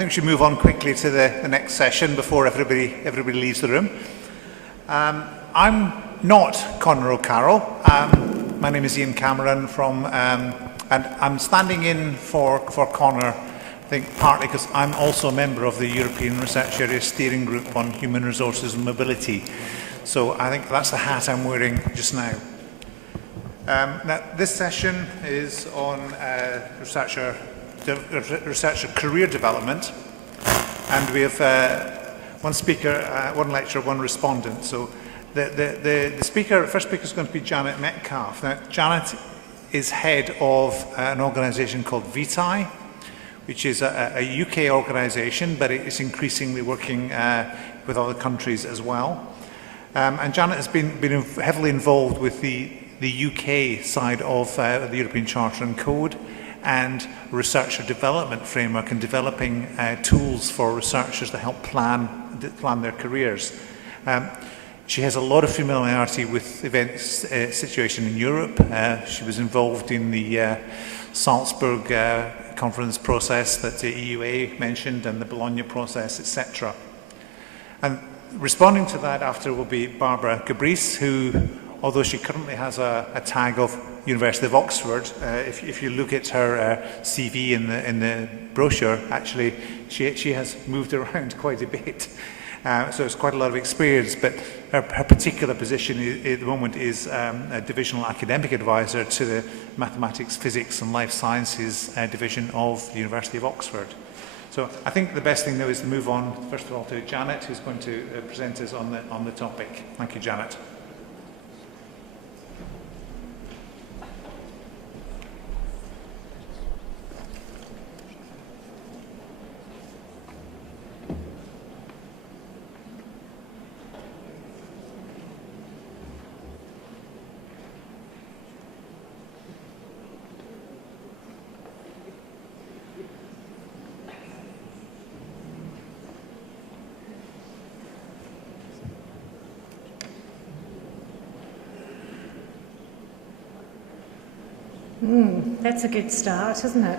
think we should move on quickly to the next session before everybody leaves the room. I'm not Conor O'Carroll. My name is Ian Cameron and I'm standing in for Conor, I think partly because I'm also a member of the European Research Area Steering Group on Human Resources and Mobility. So I think that's the hat I'm wearing just now. Now, this session is on researcher career development, and we have one speaker, one lecturer, one respondent. So the first speaker is going to be Janet Metcalfe. Now, Janet is head of an organisation called VITAI, which is a UK organisation, but it is increasingly working with other countries as well. And Janet has been heavily involved with the UK side of the European Charter and Code and researcher development framework and developing tools for researchers to help plan their careers. She has a lot of familiarity with events situation in Europe. She was involved in the Salzburg conference process that the EUA mentioned and the Bologna process, etc. And responding to that after will be Barbara Gabrice, who, although she currently has a tag of University of Oxford, if you look at her CV in the brochure, actually she has moved around quite a bit. So it's quite a lot of experience, but her particular position at the moment is a divisional academic advisor to the Mathematics, Physics and Life Sciences division of the University of Oxford. So I think the best thing though is to move on, first of all, to Janet, who's going to present us on the topic. Thank you, Janet. That's a good start, isn't it?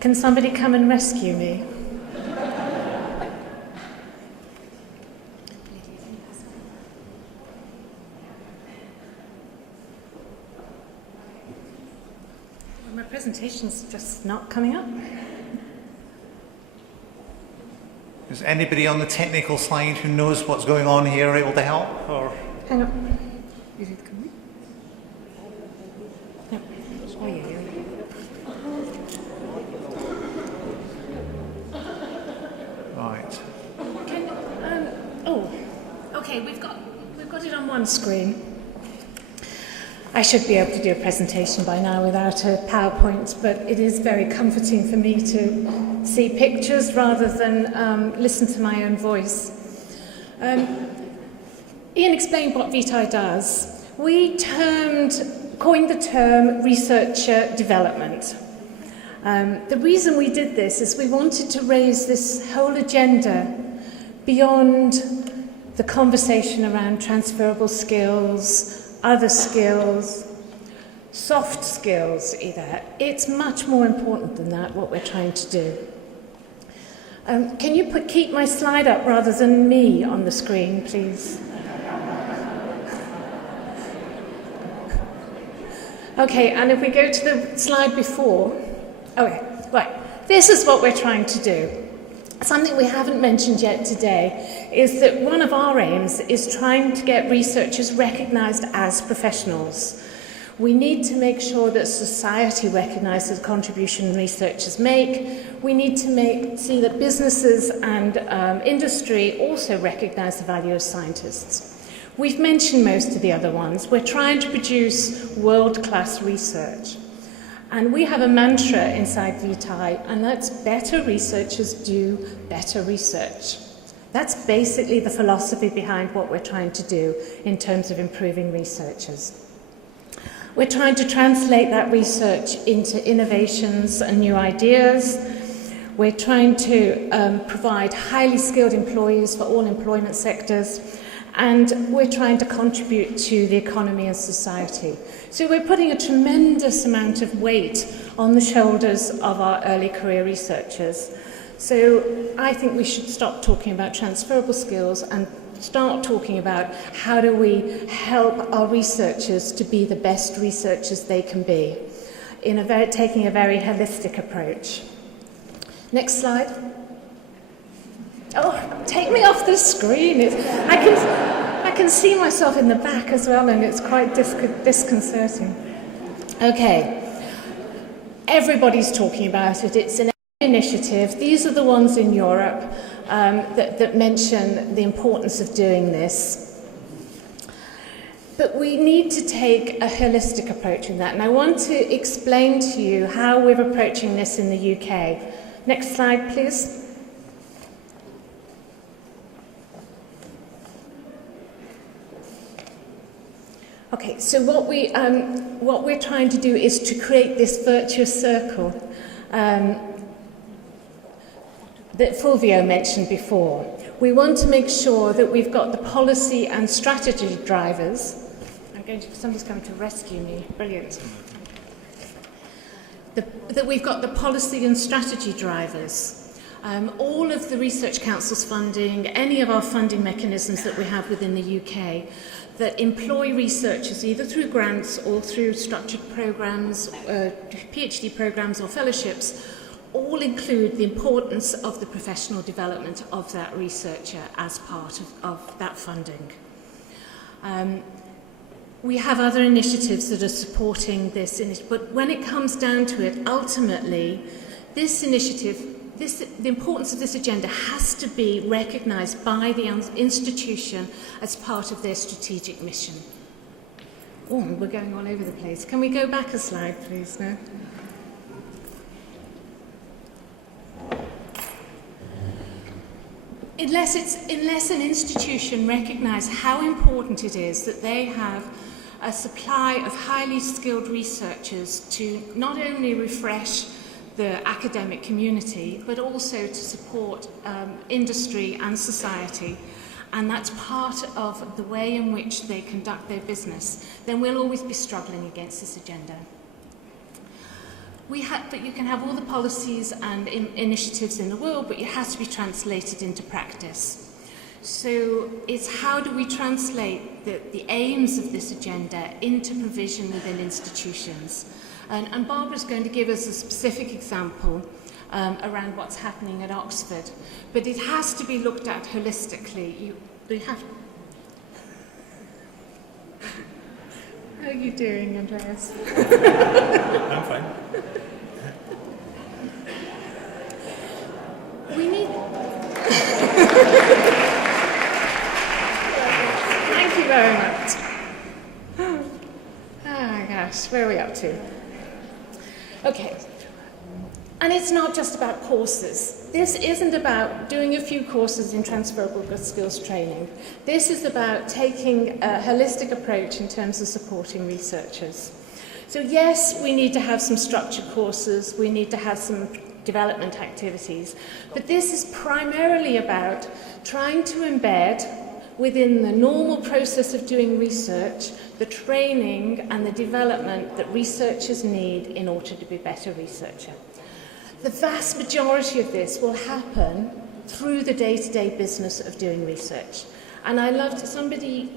Can somebody come and rescue me? My presentation's just not coming up. Is anybody on the technical side who knows what's going on here able to help? Or? Hang on. Is it coming? No. Oh, yeah. Right. Okay, we've got it on one screen. I should be able to do a presentation by now without a PowerPoint, but it is very comforting for me to see pictures rather than listen to my own voice. Ian explained what VITAI does. We coined the term researcher development. The reason we did this is we wanted to raise this whole agenda beyond the conversation around transferable skills, other skills, soft skills either. It's much more important than that, what we're trying to do. Can you keep my slide up rather than me on the screen, please? Okay, and if we go to the slide before, okay, right, this is what we're trying to do. Something we haven't mentioned yet today is that one of our aims is trying to get researchers recognised as professionals. We need to make sure that society recognises the contribution researchers make. We need to see that businesses and industry also recognise the value of scientists. We've mentioned most of the other ones. We're trying to produce world-class research. And we have a mantra inside VITAI, and that's better researchers do better research. That's basically the philosophy behind what we're trying to do in terms of improving researchers. We're trying to translate that research into innovations and new ideas. We're trying to provide highly skilled employees for all employment sectors. And we're trying to contribute to the economy and society. So we're putting a tremendous amount of weight on the shoulders of our early career researchers. So I think we should stop talking about transferable skills and start talking about how do we help our researchers to be the best researchers they can be, taking a very holistic approach. Next slide. Oh, take me off the screen. I can see myself in the back as well, and it's quite disconcerting. Okay. Everybody's talking about it. It's an initiative. These are the ones in Europe that mention the importance of doing this. But we need to take a holistic approach in that. And I want to explain to you how we're approaching this in the UK. Next slide, please. Okay, so what we're trying to do is to create this virtuous circle that Fulvio mentioned before. We want to make sure that we've got the policy and strategy drivers. Somebody's coming to rescue me. Brilliant. That we've got the policy and strategy drivers. All of the Research Council's funding, any of our funding mechanisms that we have within the UK, that employ researchers either through grants or through structured programmes, PhD programmes or fellowships, all include the importance of the professional development of that researcher as part of that funding. We have other initiatives that are supporting this, but when it comes down to it, ultimately, this initiative, the importance of this agenda has to be recognised by the institution as part of their strategic mission. Oh, we're going all over the place. Can we go back a slide, please? No? Unless an institution recognises how important it is that they have a supply of highly skilled researchers to not only refresh the academic community, but also to support industry and society, and that's part of the way in which they conduct their business, then we'll always be struggling against this agenda. But you can have all the policies and initiatives in the world, but it has to be translated into practice. So it's how do we translate the aims of this agenda into provision within institutions? And Barbara's going to give us a specific example around what's happening at Oxford. But it has to be looked at holistically. How are you doing, Andreas? I'm fine. We need... Thank you very much. Oh my gosh, where are we up to? Okay. And it's not just about courses. This isn't about doing a few courses in transferable skills training. This is about taking a holistic approach in terms of supporting researchers. So yes, we need to have some structured courses, we need to have some development activities, but this is primarily about trying to embed within the normal process of doing research the training and the development that researchers need in order to be a better researcher. The vast majority of this will happen through the day-to-day business of doing research. And I loved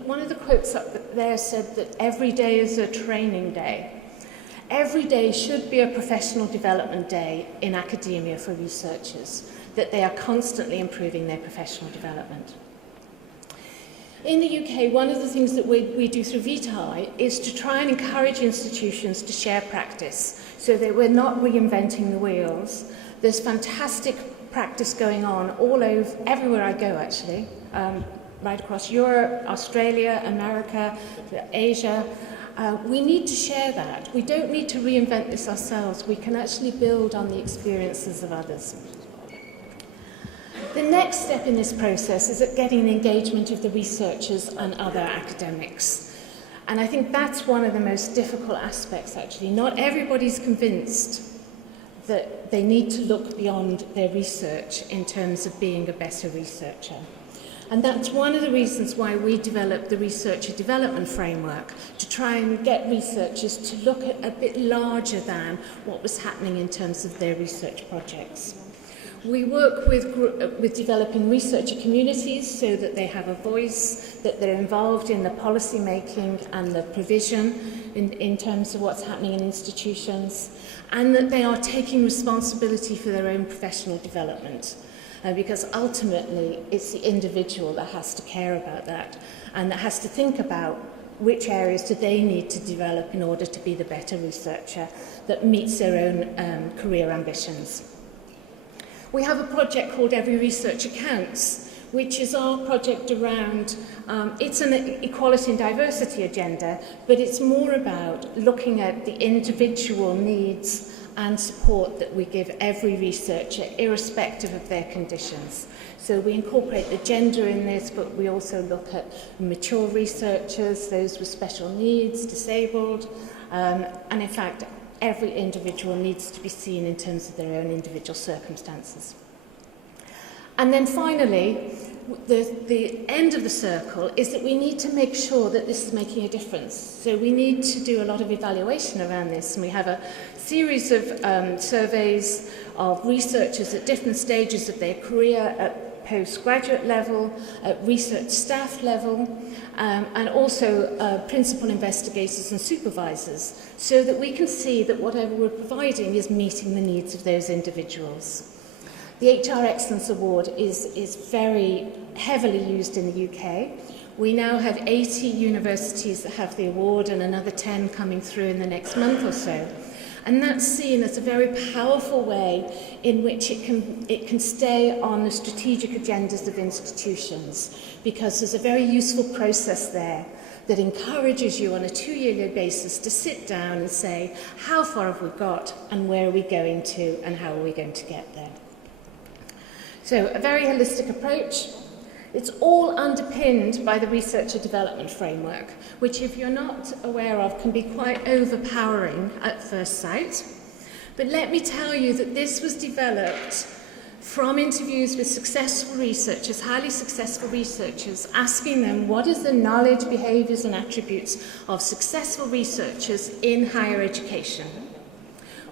one of the quotes up there said that every day is a training day. Every day should be a professional development day in academia for researchers, that they are constantly improving their professional development. In the UK, one of the things that we do through VTI is to try and encourage institutions to share practice so that we're not reinventing the wheels. There's fantastic practice going on all over, everywhere I go actually, right across Europe, Australia, America, Asia. We need to share that. We don't need to reinvent this ourselves. We can actually build on the experiences of others. The next step in this process is at getting the engagement of the researchers and other academics. And I think that's one of the most difficult aspects, actually. Not everybody's convinced that they need to look beyond their research in terms of being a better researcher. And that's one of the reasons why we developed the Researcher Development Framework, to try and get researchers to look at a bit larger than what was happening in terms of their research projects. We work with developing researcher communities so that they have a voice, that they're involved in the policy making and the provision in terms of what's happening in institutions, and that they are taking responsibility for their own professional development. Because ultimately it's the individual that has to care about that and that has to think about which areas do they need to develop in order to be the better researcher that meets their own career ambitions. We have a project called Every Researcher Counts, which is our project around, it's an equality and diversity agenda, but it's more about looking at the individual needs and support that we give every researcher, irrespective of their conditions. So we incorporate the gender in this, but we also look at mature researchers, those with special needs, disabled, and in fact, every individual needs to be seen in terms of their own individual circumstances. And then finally, the end of the circle is that we need to make sure that this is making a difference. So we need to do a lot of evaluation around this, and we have a series of surveys of researchers at different stages of their career, at postgraduate level, at research staff level, and also principal investigators and supervisors, so that we can see that whatever we're providing is meeting the needs of those individuals. The HR Excellence Award is very heavily used in the UK. We now have 80 universities that have the award and another 10 coming through in the next month or so. And that's seen as a very powerful way in which it can stay on the strategic agendas of institutions, because there's a very useful process there that encourages you on a 2-yearly basis to sit down and say, how far have we got and where are we going to and how are we going to get there? So a very holistic approach. It's all underpinned by the Researcher Development Framework, which, if you're not aware of, can be quite overpowering at first sight. But let me tell you that this was developed from interviews with successful researchers, highly successful researchers, asking them what is the knowledge, behaviours and attributes of successful researchers in higher education.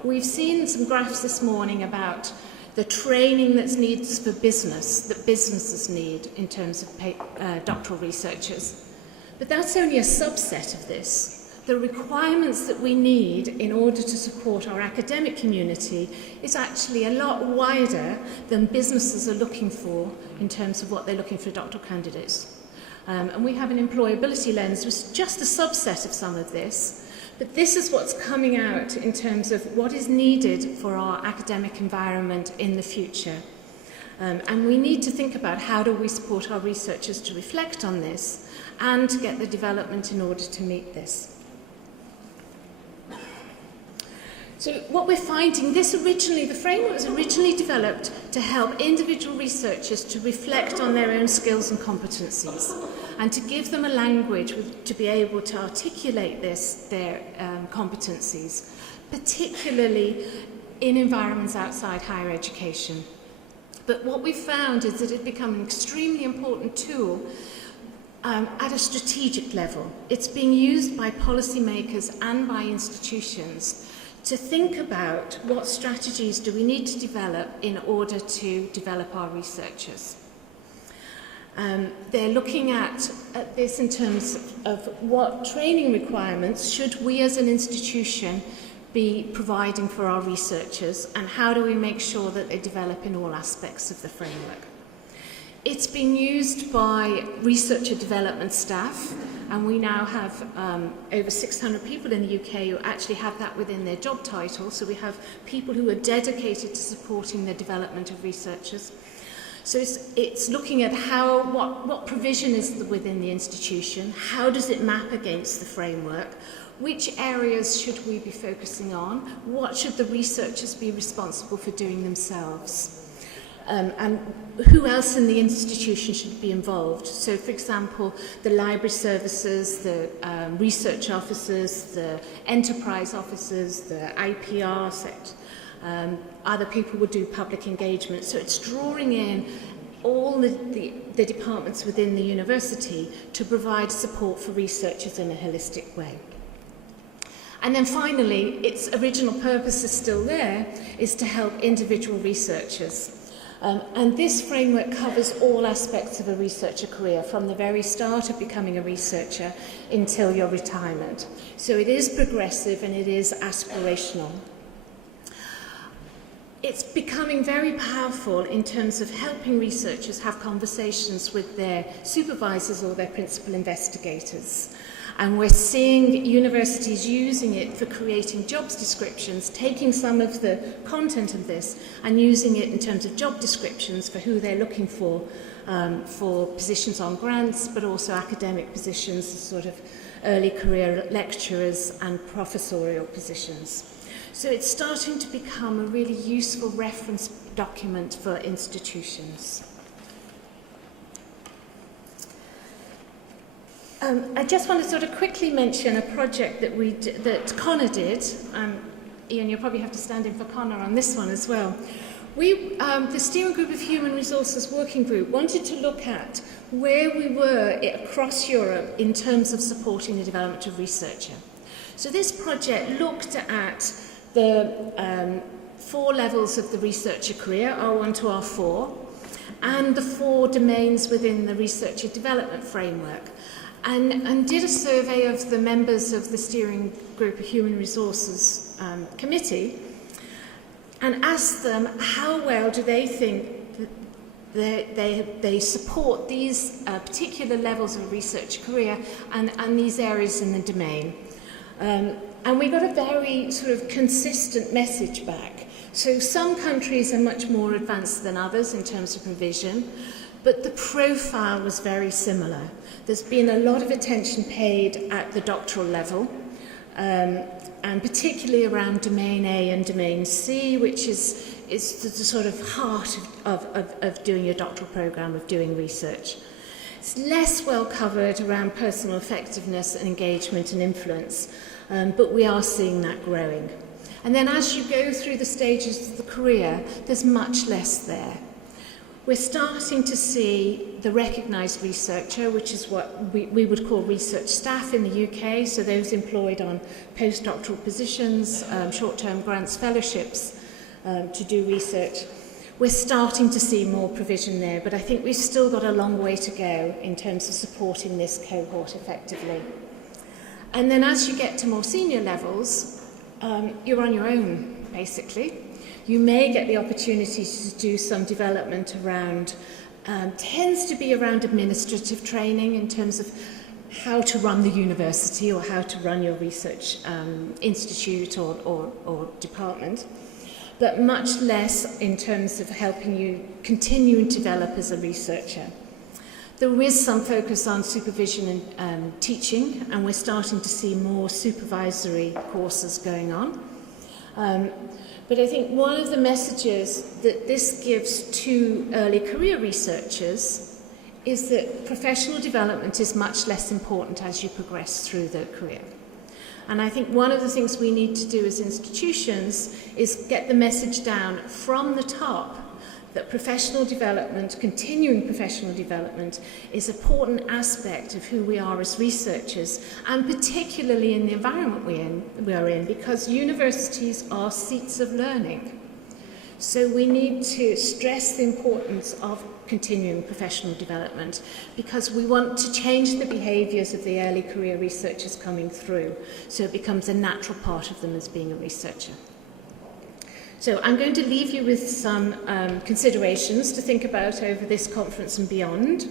We've seen some graphs this morning about the training that's needed for business, that businesses need in terms of doctoral researchers. But that's only a subset of this. The requirements that we need in order to support our academic community is actually a lot wider than businesses are looking for in terms of what they're looking for doctoral candidates. And we have an employability lens, which is just a subset of some of this. But this is what's coming out in terms of what is needed for our academic environment in the future. And we need to think about how do we support our researchers to reflect on this and to get the development in order to meet this. So what we're finding, the framework was originally developed to help individual researchers to reflect on their own skills and competencies, and to give them a language to be able to articulate their competencies, particularly in environments outside higher education. But what we've found is that it's become an extremely important tool at a strategic level. It's being used by policymakers and by institutions to think about what strategies do we need to develop in order to develop our researchers. They're looking at this in terms of what training requirements should we as an institution be providing for our researchers, and how do we make sure that they develop in all aspects of the framework. It's been used by researcher development staff, and we now have over 600 people in the UK who actually have that within their job title. So we have people who are dedicated to supporting the development of researchers. So it's looking at what provision is within the institution, how does it map against the framework, which areas should we be focusing on, what should the researchers be responsible for doing themselves. And who else in the institution should be involved. So, for example, the library services, the research officers, the enterprise officers, the IPR set. Other people would do public engagement. So it's drawing in all the departments within the university to provide support for researchers in a holistic way. And then finally, its original purpose is still there, is to help individual researchers. And this framework covers all aspects of a researcher career, from the very start of becoming a researcher until your retirement. So it is progressive and it is aspirational. It's becoming very powerful in terms of helping researchers have conversations with their supervisors or their principal investigators. And we're seeing universities using it for creating jobs descriptions, taking some of the content of this and using it in terms of job descriptions for who they're looking for positions on grants, but also academic positions, sort of early career lecturers and professorial positions. So it's starting to become a really useful reference document for institutions. I just want to sort of quickly mention a project that Connor did. Ian, you'll probably have to stand in for Connor on this one as well. The Steering Group of Human Resources Working Group wanted to look at where we were across Europe in terms of supporting the development of researcher. So this project looked at the 4 levels of the researcher career, R1 to R4, and the 4 domains within the researcher development framework. And did a survey of the members of the Steering Group of Human Resources Committee and asked them how well do they think they support these particular levels of research career and these areas in the domain. And we got a very sort of consistent message back. So some countries are much more advanced than others in terms of provision, but the profile was very similar. There's been a lot of attention paid at the doctoral level, and particularly around Domain A and Domain C, which is the sort of heart of doing your doctoral program, of doing research. It's less well covered around personal effectiveness and engagement and influence, but we are seeing that growing. And then as you go through the stages of the career, there's much less there. We're starting to see the recognised researcher, which is what we would call research staff in the UK, so those employed on postdoctoral positions, short-term grants, fellowships to do research. We're starting to see more provision there, but I think we've still got a long way to go in terms of supporting this cohort effectively. And then as you get to more senior levels, you're on your own, basically. You may get the opportunity to do some development around, tends to be around administrative training in terms of how to run the university or how to run your research institute or department, but much less in terms of helping you continue to develop as a researcher. There is some focus on supervision and teaching, and we're starting to see more supervisory courses going on. But I think one of the messages that this gives to early career researchers is that professional development is much less important as you progress through the career. And I think one of the things we need to do as institutions is get the message down from the top that professional development, continuing professional development, is an important aspect of who we are as researchers, and particularly in the environment we are in, because universities are seats of learning. So we need to stress the importance of continuing professional development, because we want to change the behaviours of the early career researchers coming through, so it becomes a natural part of them as being a researcher. So I'm going to leave you with some considerations to think about over this conference and beyond.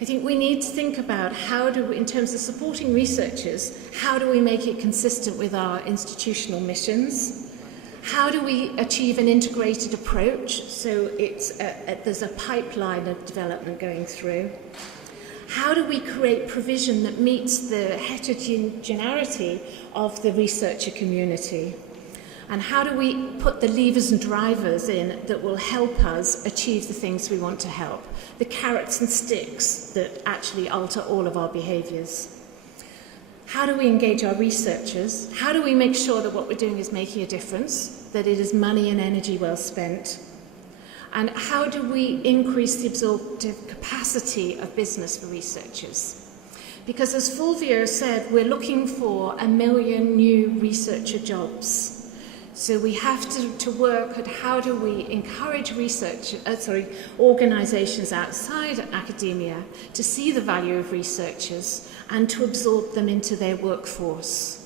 I think we need to think about how do we, in terms of supporting researchers, how do we make it consistent with our institutional missions? How do we achieve an integrated approach so there's a pipeline of development going through? How do we create provision that meets the heterogeneity of the researcher community? And how do we put the levers and drivers in that will help us achieve the things we want to help? The carrots and sticks that actually alter all of our behaviours. How do we engage our researchers? How do we make sure that what we're doing is making a difference, that it is money and energy well spent? And how do we increase the absorptive capacity of business for researchers? Because as Fulvio said, we're looking for 1 million new researcher jobs. So we have to work at how do we encourage organisations outside academia to see the value of researchers and to absorb them into their workforce.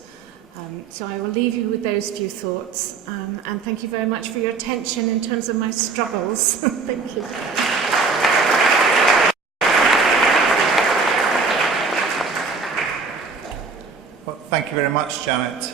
So I will leave you with those few thoughts, and thank you very much for your attention in terms of my struggles. Thank you. Well, thank you very much, Janet.